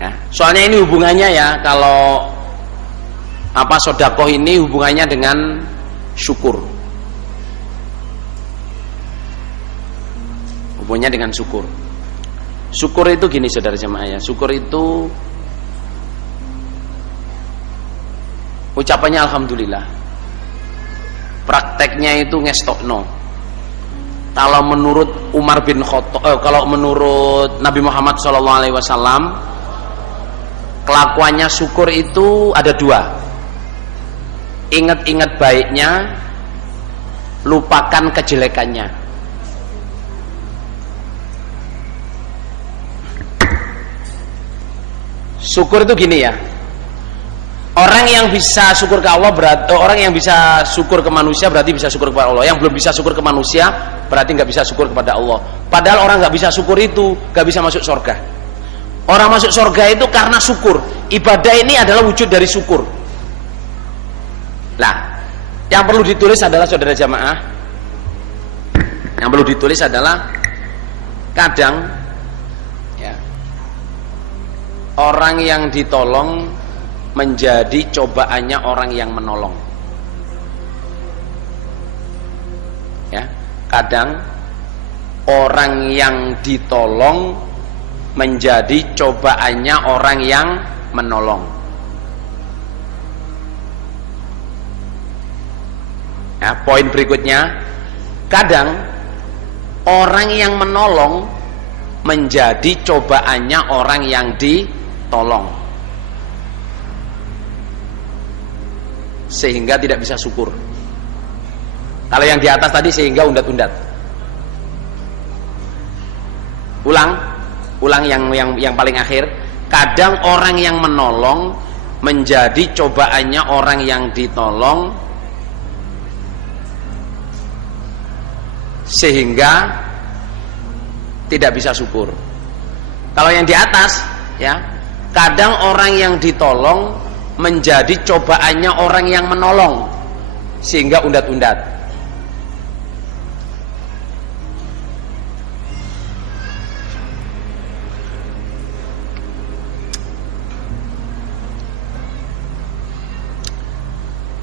Ya, soalnya ini hubungannya ya, kalau apa sodakoh ini hubungannya dengan syukur. Hubungannya dengan syukur. Syukur itu gini saudara jemaah ya, syukur itu ucapannya alhamdulillah. Prakteknya itu ngestokno. Kalau menurut Umar bin Khattab, kalau menurut Nabi Muhammad SAW, kelakuannya syukur itu ada dua. Ingat-ingat baiknya, lupakan kejelekannya. Syukur itu gini ya, orang yang bisa syukur ke Allah berarti orang yang bisa syukur ke manusia berarti bisa syukur kepada Allah. Yang belum bisa syukur ke manusia berarti nggak bisa syukur kepada Allah. Padahal orang nggak bisa syukur itu nggak bisa masuk surga. Orang masuk surga itu karena syukur. Ibadah ini adalah wujud dari syukur. Nah, yang perlu ditulis adalah saudara jamaah, yang perlu ditulis adalah kadang ya, orang yang ditolong menjadi cobaannya orang yang menolong. Ya, kadang orang yang ditolong menjadi cobaannya orang yang menolong. Ya, poin berikutnya, kadang orang yang menolong menjadi cobaannya orang yang ditolong, sehingga tidak bisa syukur. Kalau yang di atas tadi sehingga undat-undat. Ulang yang paling akhir. Kadang orang yang menolong menjadi cobaannya orang yang ditolong, sehingga tidak bisa syukur. Kalau yang di atas ya, kadang orang yang ditolong menjadi cobaannya orang yang menolong, sehingga undat-undat.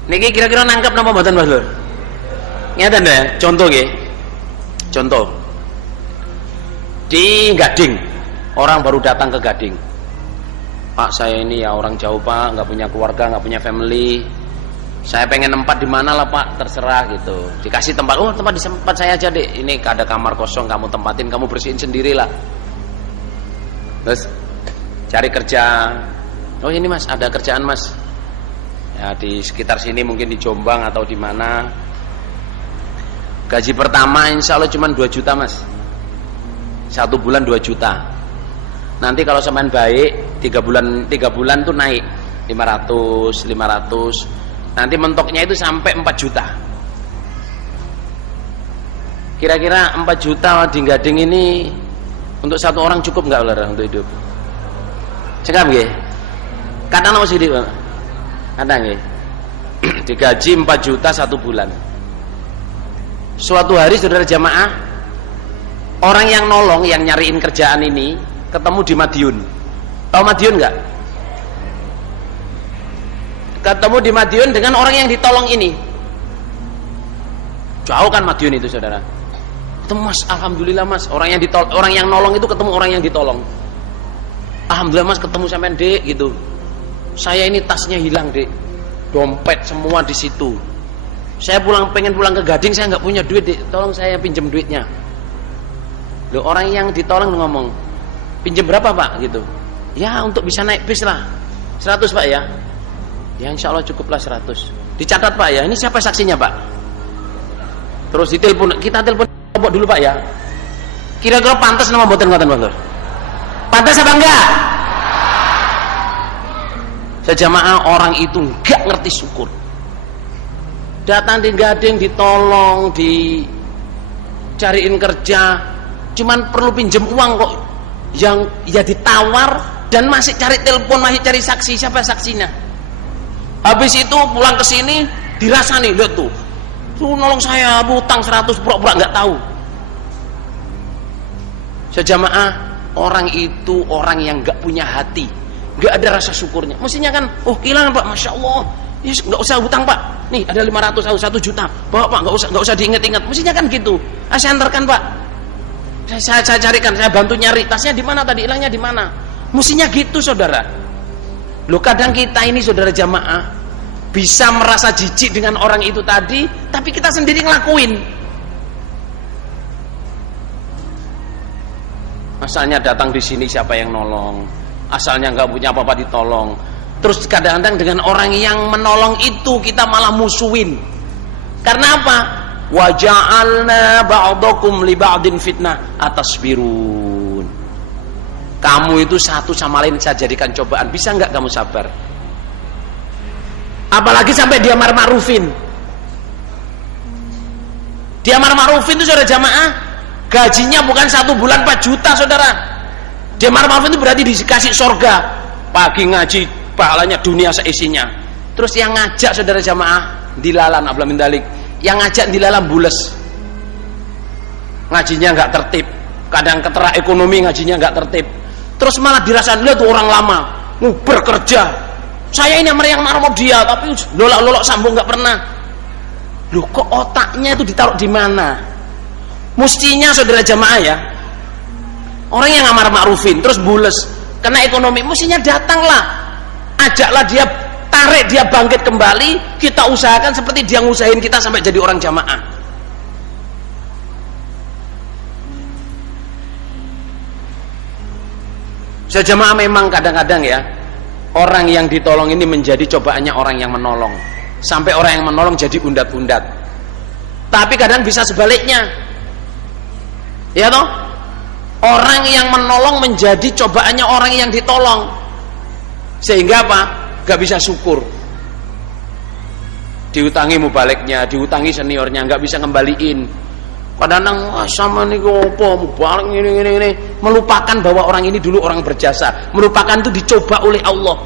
Niki kira-kira nangkep napa mboten Mas Lur? Ngeten ya, contoh nggih. Contoh. Di Gading, orang baru datang ke Gading. Pak, saya ini ya orang jauh Pak, nggak punya keluarga, nggak punya family. Saya pengen tempat di mana lah Pak, terserah gitu. Dikasih tempat, oh tempat di tempat saya aja deh. Ini ada kamar kosong, kamu tempatin, kamu bersihin sendirilah. Terus cari kerja. Oh ini Mas, ada kerjaan Mas. Ya di sekitar sini mungkin di Jombang atau di mana. Gaji pertama insya Allah cuma 2 juta Mas. 1 bulan 2 juta. Nanti kalau semakin baik 3 bulan tuh naik 500. Nanti mentoknya itu sampai 4 juta. Kira-kira 4 juta di Gading ini untuk satu orang cukup nggak Ular untuk hidup? Cekap nggih? Kadang apa sih Pak? Kadang nggih. Digaji 4 juta 1 bulan. Suatu hari saudara jamaah, orang yang nolong, yang nyariin kerjaan ini ketemu di Madiun. Tahu Madiun nggak? Ketemu di Madiun dengan orang yang ditolong ini. Jauh kan Madiun itu saudara. Ketemu Mas, alhamdulillah Mas, orang yang nolong itu ketemu orang yang ditolong. Alhamdulillah Mas, ketemu sampean Dek gitu. Saya ini tasnya hilang Dek, dompet semua di situ. Saya pengen pulang ke Gading, saya nggak punya duit Dek, tolong saya pinjam duitnya. Loh, orang yang ditolong ngomong, pinjam berapa Pak gitu? Ya untuk bisa naik bis lah, 100 Pak ya. Ya insya Allah cukuplah 100. Dicatat Pak ya, ini siapa saksinya Pak? Terus kita telepon dulu Pak ya. Kira-kira pantas nama mboten ngoten Bang? Pantas apa enggak? Sejamaah orang itu enggak ngerti syukur. Datang di Gading ditolong, dicariin kerja, cuman perlu pinjem uang kok, yang ya ditawar dan masih cari telepon, masih cari saksi. Siapa saksinya? Habis itu pulang ke sini dirasani, lihat tuh nolong saya hutang 100, pura-pura nggak tahu. Sejamaah orang itu orang yang nggak punya hati. nggak ada rasa syukurnya. Mestinya kan, oh kehilangan Pak, Masya Allah, yes, nggak usah hutang Pak, nih ada 500, 1 juta, bawa Pak, nggak usah diingat-ingat. Mestinya kan gitu. Saya antarkan Pak, saya carikan, saya bantu nyari tasnya di mana tadi, hilangnya di mana. Mestinya gitu saudara. Loh kadang kita ini saudara jamaah bisa merasa jijik dengan orang itu tadi, tapi kita sendiri ngelakuin. Asalnya datang di sini siapa yang nolong, asalnya nggak punya apa-apa ditolong. Terus kadang-kadang dengan orang yang menolong itu kita malah musuhin. Karena apa? Wa ja'alna ba'dakum li ba'din fitnah atasbirun. Kamu itu satu sama lain saya jadikan cobaan. Bisa nggak kamu sabar? Apalagi sampai dia maruf-marufin. Dia maruf-marufin itu saudara jamaah, gajinya bukan 1 bulan 4 juta saudara. Dia maruf-marufin itu berarti dikasih surga. Pagi ngaji, pahalanya dunia seisinya. Terus yang ngajak saudara jamaah dilalan abla min dalik. Yang ngajak dilalan bules. Ngajinya nggak tertib. Kadang ketera ekonomi ngajinya nggak tertib. Terus malah dirasain, lihat tuh orang lama nguber kerja. Saya ini yang marah dia, tapi lolok-lolok sambung nggak pernah. Loh kok otaknya itu ditaruh di mana? Mestinya saudara jamaah ya, orang yang ngamar ma'rufin terus bules kena ekonomi, mestinya datanglah, ajaklah dia, tarik dia bangkit kembali, kita usahakan seperti dia ngusahain kita sampai jadi orang jamaah. Sejamaah memang kadang-kadang ya, orang yang ditolong ini menjadi cobaannya orang yang menolong, sampai orang yang menolong jadi undat-undat. Tapi kadang bisa sebaliknya, ya toh, orang yang menolong menjadi cobaannya orang yang ditolong, sehingga apa? Gak bisa syukur. Diutangi mubaliknya, diutangi seniornya, gak bisa ngembaliin. Kadang-kadang sama nih apa mubalik ini, melupakan bahwa orang ini dulu orang berjasa, melupakan itu dicoba oleh Allah.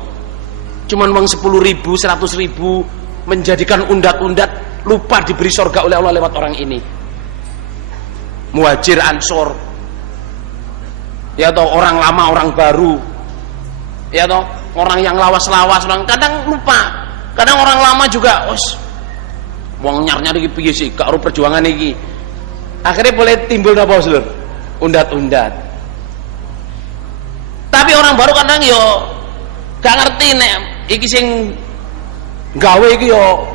Cuman uang 10.000, 100.000 menjadikan undat-undat, lupa diberi surga oleh Allah lewat orang ini. Muhajir Ansor, ya toh, orang lama orang baru, ya toh, orang yang lawas-lawas, orang kadang lupa. Kadang orang lama juga, wong nyar-nyar iki piye sih, gak ero perjuangan iki. Akhirnya boleh timbul apa Saudara? Undat-undat. Tapi orang baru kadang yo gak ngerti nek iki sing gawe iki yo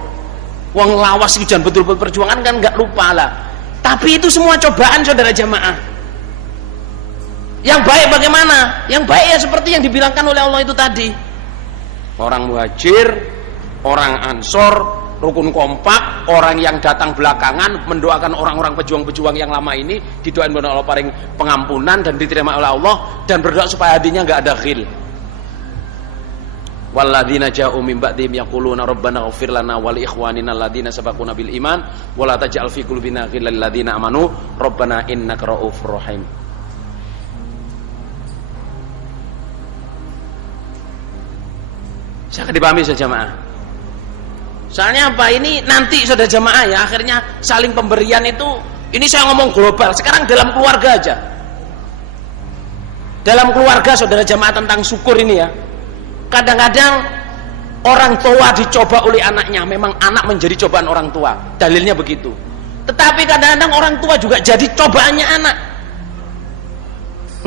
wong lawas iki jan betul-betul perjuangan kan, gak lupa lah. Tapi itu semua cobaan saudara jamaah. Yang baik bagaimana? Yang baik ya seperti yang dibilangkan oleh Allah itu tadi. Orang muhajir, orang ansor, rukun kompak, orang yang datang belakangan mendoakan orang-orang pejuang-pejuang yang lama ini, didoain oleh Allah paling pengampunan dan diterima oleh Allah, dan berdoa supaya hatinya nggak ada ghil. Walladzina ja'u min ba'dihim yaquluna rabbana ighfir lana wa li ikhwanina alladzina sabaquna bil iman wa la taj'al fi qulubina ghillan lil ladzina amanu rabbana innaka ra'ufur rahim. Saya dipahami saja jemaah. Soalnya apa, ini nanti saudara jamaah ya, akhirnya saling pemberian itu, ini saya ngomong global, sekarang dalam keluarga aja. Dalam keluarga saudara jamaah tentang syukur ini ya. Kadang-kadang orang tua dicoba oleh anaknya, memang anak menjadi cobaan orang tua, dalilnya begitu. Tetapi kadang-kadang orang tua juga jadi cobaannya anak.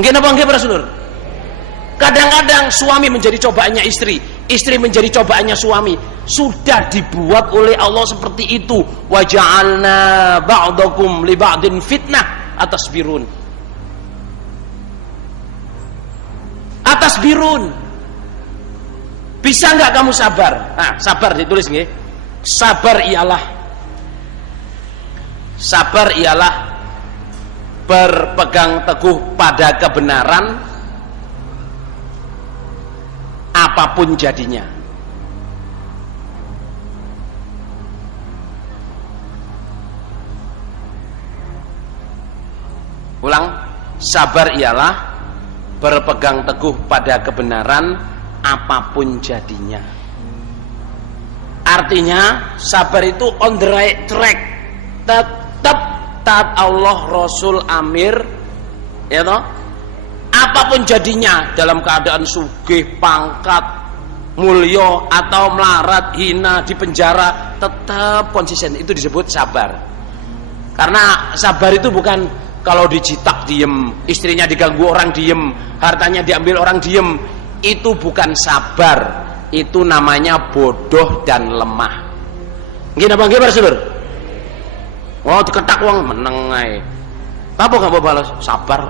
Mungkin apa enggak para saudara? Kadang-kadang suami menjadi cobaannya istri, istri menjadi cobaannya suami. Sudah dibuat oleh Allah seperti itu. Wa ja'alna ba'dakum li ba'din fitnah atasbirun. Atasbirun. Bisa nggak kamu sabar? Nah, sabar ditulis nggih. Sabar ialah berpegang teguh pada kebenaran apapun jadinya. Ulang, sabar ialah berpegang teguh pada kebenaran apapun jadinya. Artinya sabar itu on the right track, tetap taat Allah, Rasul, Amir, ya toh, apapun jadinya, dalam keadaan sugih, pangkat, mulya atau melarat, hina, di penjara, tetap konsisten. Itu disebut sabar. Karena sabar itu bukan kalau dijitak diem, istrinya diganggu orang diem, hartanya diambil orang diem. Itu bukan sabar, itu namanya bodoh dan lemah. Nggih napa nggih Para Sedulur? Oh diketak wong meneng ae. Apa gak mau balas? Sabar.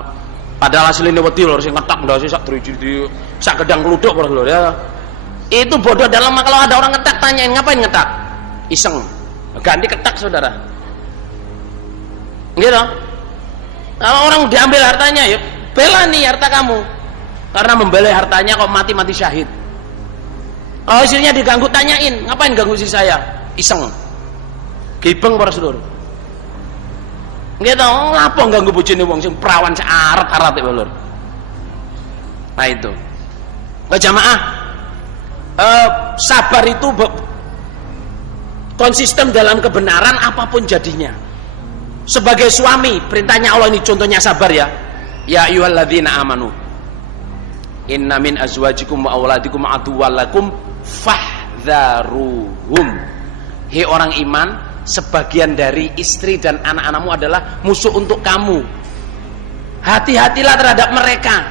Padahal asline wedi lho sing ngetak ndase sak driji sak gedang kluduk Para Sedulur ya. Itu bodoh dan lemah. Kalau ada orang ngetak tanyain ngapain ngetak? Iseng. Ganti ketak saudara. Gitu. Kalau orang diambil hartanya ya bela nih harta kamu. Karena membela hartanya kok mati-mati syahid. Oh istrinya diganggu tanyain, ngapain ganggu istri saya? Iseng. Gibeng Para Sedulur. Gitu, ngapa ganggu bojone wong sing perawan searat-arat ya Lur. Nah itu. Jamaah, sabar itu konsisten dalam kebenaran apapun jadinya. Sebagai suami, perintahnya Allah ini contohnya sabar ya. Ya ayyuhalladzina amanu. Inna min azwajikum wa auladikum aduwwal lakum fahdharuhum. Hei orang iman, sebagian dari istri dan anak-anakmu adalah musuh untuk kamu. Hati-hatilah terhadap mereka.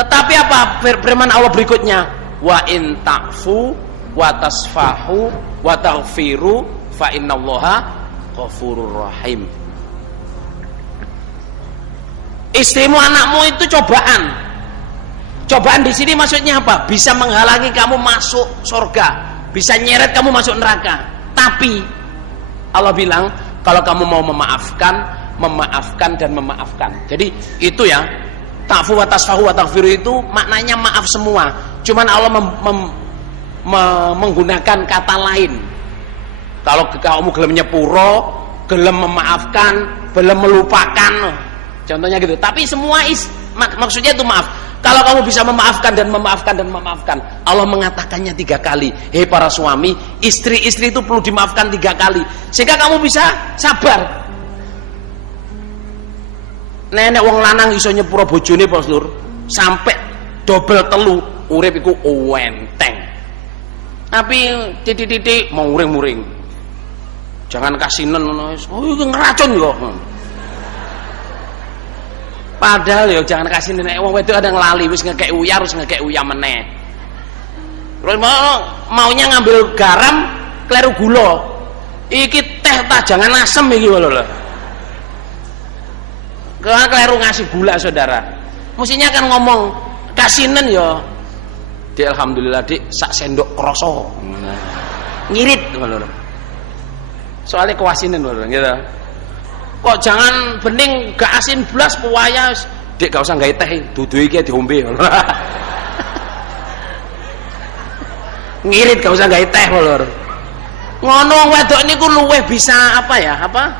Tetapi apa firman Allah berikutnya? Wa in ta'fu wa tasfahu wa taghfiru fa innallaha ghafurur rahim. Istrimu, anakmu itu cobaan. Cobaan di sini maksudnya apa? Bisa menghalangi kamu masuk surga, bisa nyeret kamu masuk neraka. Tapi Allah bilang kalau kamu mau memaafkan, memaafkan dan memaafkan. Jadi itu ya, ta'fu wa tasfahu wa taghfiru itu maknanya maaf semua. Cuman Allah menggunakan kata lain. Kalau kamu gelem nyepuro, gelem memaafkan, gelem melupakan, contohnya gitu. Tapi semua maksudnya itu maaf. Kalau kamu bisa memaafkan dan memaafkan dan memaafkan, Allah mengatakannya 3 kali. Hei para suami, istri-istri itu perlu dimaafkan 3 kali sehingga kamu bisa sabar. Nenek wong lanang iso nyepuro bojone Pak Lur sampai dobel telu, urip iku enteng. Tapi titik-titik mau muring-muring. Jangan kasinen ngono wis. Oh iki ngeracun kok. Padahal ya jangan kasih nenek wong wedok ada ngelali wis ngekek uyar wis ngekek uyah meneh. Terus maunya ngambil garam kleru gula. Iki teh ta jangan asem iki lho. Karena kleru ngasih gula saudara. Mestinya kan ngomong kasinen ya. Dik alhamdulillah Dik sak sendok kroso. Ngirit lho. Soalnya kewasinen lho gitu. Kok jangan bening gak asin blas pewaya Dik gak usah gawe teh dudu iki diombe. Ngirit gak usah gawe teh lho. Ngono wedok niku luweh bisa apa ya? Apa?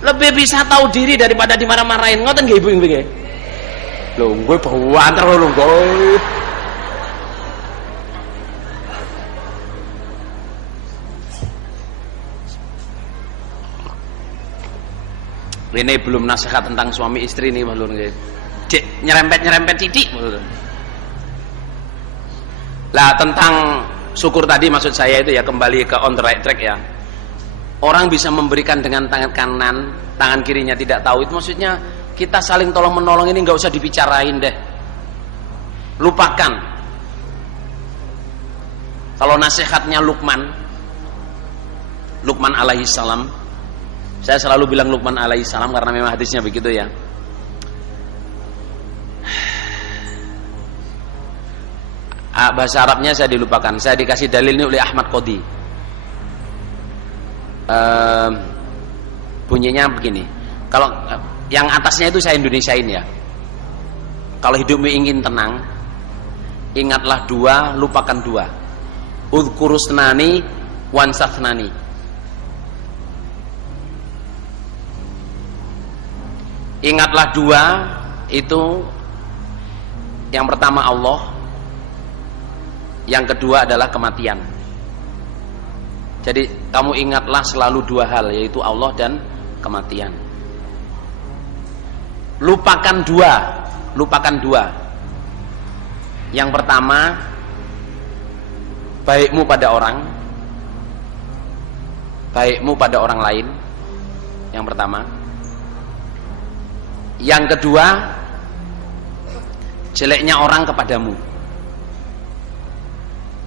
Lebih bisa tahu diri daripada dimarah-marahin. Ngoten nggih Ibu nggih. Lho, kowe bawanter lho kowe. Ini belum nasihat tentang suami istri nih Mas Lur nggih. Cek nyerempet-nyerempet titik. Lah tentang syukur tadi maksud saya itu ya kembali ke on the right track ya. Orang bisa memberikan dengan tangan kanan, tangan kirinya tidak tahu. Itu maksudnya kita saling tolong menolong ini nggak usah dibicarain deh. Lupakan. Kalau nasihatnya Luqman alaihi salam, saya selalu bilang Luqman alaihi salam karena memang hadisnya begitu ya. Bahasa Arabnya saya dilupakan. Saya dikasih dalil ini oleh Ahmad Qodi. Bunyinya begini. Kalau yang atasnya itu saya Indonesiain ya. Kalau hidupmu ingin tenang, ingatlah 2, lupakan 2. Udhkurusnani wansathnani. Ingatlah 2 itu, yang pertama Allah, yang kedua adalah kematian. Jadi kamu ingatlah selalu 2 hal, yaitu Allah dan kematian. Lupakan 2, lupakan dua. Yang pertama, baikmu pada orang, baikmu pada orang lain. Yang pertama. Yang kedua, jeleknya orang kepadamu.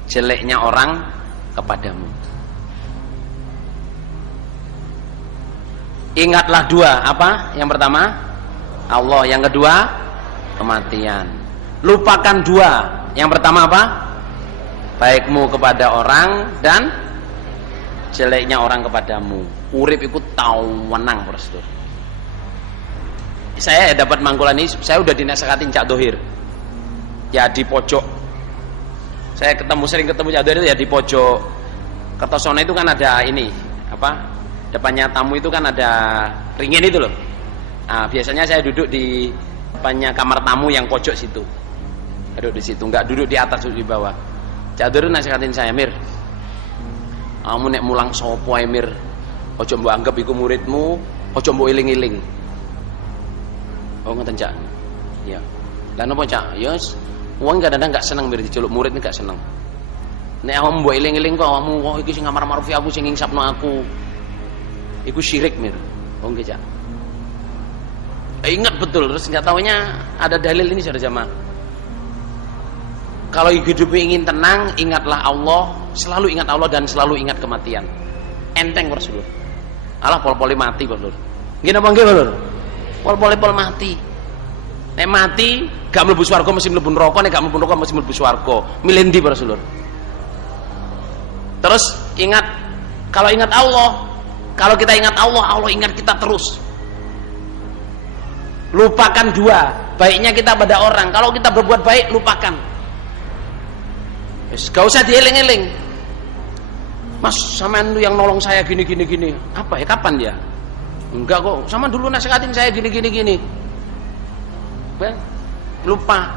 Jeleknya orang kepadamu. Ingatlah dua, apa? Yang pertama Allah, yang kedua kematian. Lupakan dua. Yang pertama apa? Baikmu kepada orang dan jeleknya orang kepadamu. Urip ikut tawenang, Bro. Saya dapat mangkulan ini, saya udah dinasehati Cak Dohir. Ya di pojok. Saya sering ketemu Cak Dohir itu ya di pojok Kertosono itu kan ada ini, apa? Depannya tamu itu kan ada ringin itu loh. Nah, biasanya saya duduk di depannya kamar tamu yang pojok situ. Duduk di situ, enggak duduk di atas, duduk di bawah. Cak Dohir nasihatin saya, Mir, kamu nek mulang sopo ae, Mir, ojo mbok anggap iku muridmu, ojo mbok iling-iling. Oh ngoten, Cak. Ya. Lah napa, Cak? Ya wong kadang-kadang enggak seneng Mir diceluk murid, enggak seneng. Nek awakmu mbok iling-iling kok awakmu, wah iki sing ngamar marufi aku, sing ngingsapno aku. Iku syirik, Mir. Oh nggih, Cak. Ingat betul, terus enggak taunya ada dalil ini saudara jamaah. Kalau hidup ingin tenang, ingatlah Allah, selalu ingat Allah dan selalu ingat kematian. Enteng Rasulullah. Alah pol-poli mati kok, Lur. Nggih napa nggih, Lur? Pol-poli mati. Nek mati gak mlebu swarga mesti mlebu neraka, nek gak mlebu neraka mesti mlebu swarga. Milih ndi, Rasulullah? Terus ingat, kalau ingat Allah, kalau kita ingat Allah, Allah ingat kita terus. Lupakan dua, baiknya kita pada orang. Kalau kita berbuat baik, lupakan. Gak usah dieling-eling. Mas, sampean lu yang nolong saya gini. Apa ya, kapan ya? Enggak kok, sama dulu nasihatin saya gini. Lupa.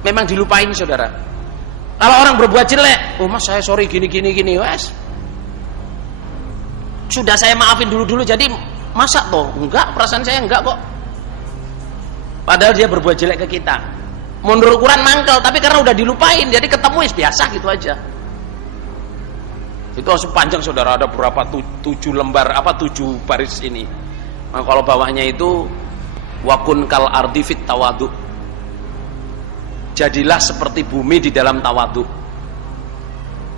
Memang dilupain, saudara. Kalau orang berbuat jelek, oh mas saya sorry gini. Wes. Sudah saya maafin dulu, jadi masa toh? Enggak, perasaan saya enggak kok. Padahal dia berbuat jelek ke kita. Menurut ukuran mangkel, tapi karena udah dilupain, jadi ketemu biasa gitu aja. Itu sepanjang saudara ada berapa 7 lembar, 7 baris ini. Nah, kalau bawahnya itu wakun kal ardi fit tawadu. Jadilah seperti bumi di dalam tawadu.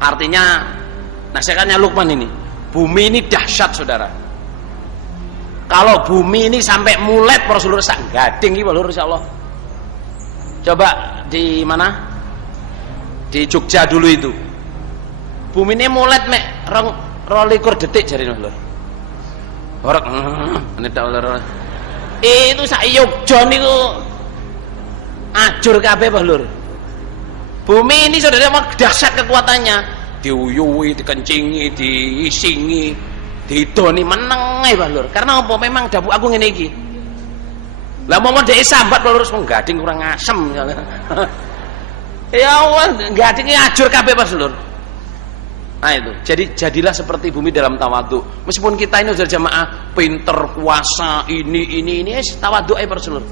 Artinya nasihatnya Luqman ini. Bumi ini dahsyat, saudara. Kalau bumi ini sampai mulet Rasulullah sak gading iki lho insyaallah. Coba di mana? Di Jogja dulu itu. Bumi ini mulet mek 22 detik jarine lho. Horek nedak lho. Itu sak Jogja niku ajur kabeh Lur. Bumi ini saudara mau dahsyat kekuatannya. Diuyuhi, dikencingi, diisingi, didoni meneng ae Lur. Karena apa? Memang dapuk aku ngene iki. Lah mau dhek sambat lurus nggading kurang asem. Ya Allah, gadinge ajur kabeh Mas Lur. Nah itu. Jadi jadilah seperti bumi dalam tawadhu. Meskipun kita ini udah jamaah pinter, kuasa, ini tawadhu ae Mas Lur.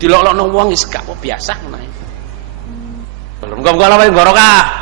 Dilok-lokno wong wis gak biasa ngono ae. Muga-muga Allah barokah.